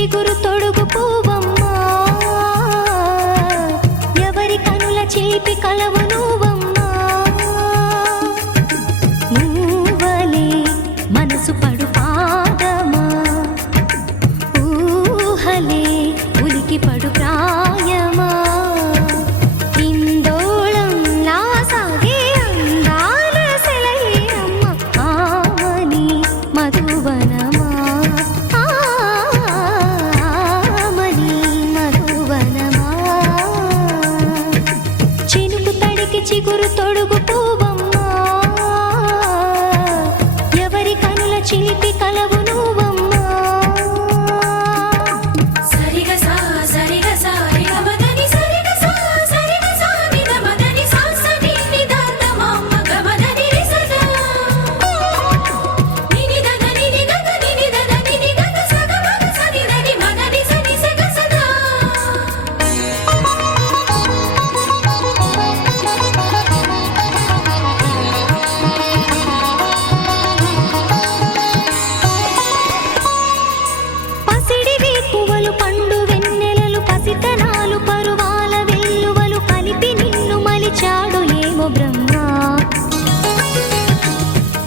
చిగురు తొడుగు పువ్వమ్మా, ఎవరి కనుల చిలిపి కలవు నువ్వమ్మా. మూవలే మనసు పడు పాదమా, ఊహలే ఉలికి పడు ప్రాయమా. ఇందోళంలా సాగే అందాల సెలయేరమ్మ, ఆమని మధువనమా, ఆమని మధువనమా. చినుకు తడికి చిగురు తొడుగు పువ్వమ్మా, ఎవరి కనుల చిలిపి కలవు నువ్వమ్మా. సరిగ సా సరిగ సా రిగ మదని సరిగ సా సరిగ సా నిద మదని సా సని నిదాత మమ్మ గమదని రిసదా నిని దద నిని గద నిని దద నిని గద సగ మగ సని దని మదని సని సగ సదా. పసిడివి పువ్వులు పండు వెన్నెలలు పసితనాలు పరువాల వెల్లువలు కలిపి నిన్ను మలిచాడు ఏమో బ్రహ్మ.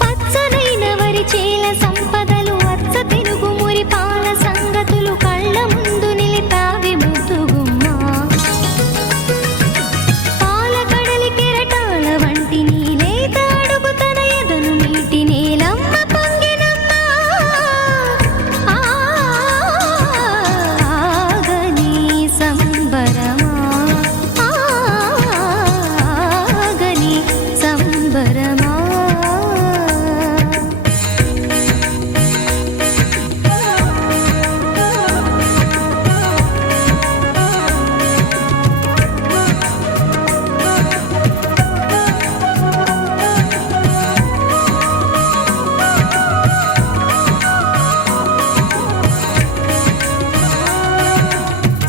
పచ్చనైన వరి చేల సంపదలు అచ్చ తెలుగు మురి పాల సంగతులు కళ్ళ ముందు నిలిపావి ముద్దుగుమ్మ. పాల కడలి కెరటాల వంటి నీలేత అడుగు తన ఎదను నీటి నేలమ్మ పొంగినమ్మ. ఆగని సంబరమా, ఆగని సంబరమా.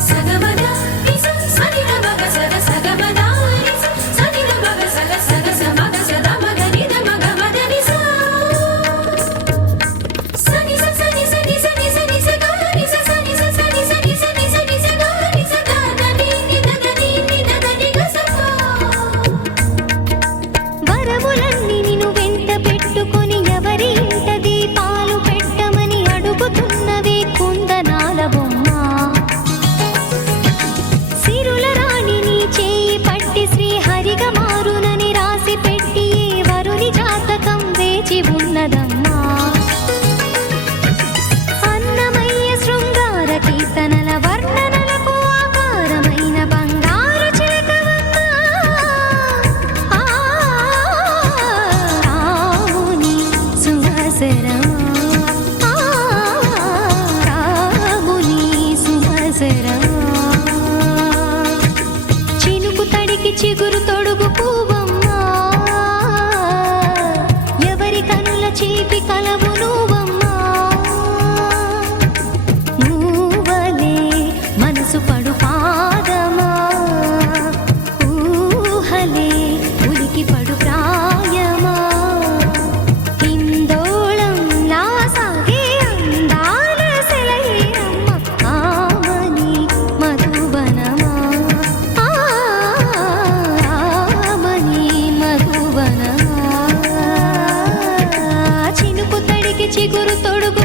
సగ మద రిస సని ద మగ సగ సగ మద రిస సని ద మగ సగ సగ స మగ సద మగ ని ద మగ మద రిస సని స సని సని సని సని స గ ని స సని స సని సని సని సని స గ ని స ద ద ని ని ద ద ని ని ద ద ని గ స ప. వరములన్నీ నిన్ను వెంట పెట్టుకొని ఎవరి ఇంట దీపాలు పెట్టమని అడుగుతున్నవే కుందనాల బొమ్మ. సిరుల రాణి నీ చేయి పట్టి శ్రీహరిగా మారునని రాసి పెట్టి ఏ వరుని జాతకం వేచి ఉన్నదమ్మా. అన్నమయ్య శృంగార కీర్తనల వర్ణనలకు ఆకారమైన బంగారు చిలకవమ్మ. రాముని సుమసరమా, రాముని సుమసరమా. చినుకు తడికి చిగురు తొడుగు పువ్వమ్మా, ఎవరి కనుల చిలిపి కలవు నువ్వమ్మా. మూవలే మనసు పడు పాదమా, ఊహలే ఉలికి పడు ప్రాయమా. ఇందోళంలా సాగే అందాల సెలయేరమ్మ, ఆమని మధువనమా, ఆమని మధువనమా. చినుకు తడికి చిగురు తొడుగు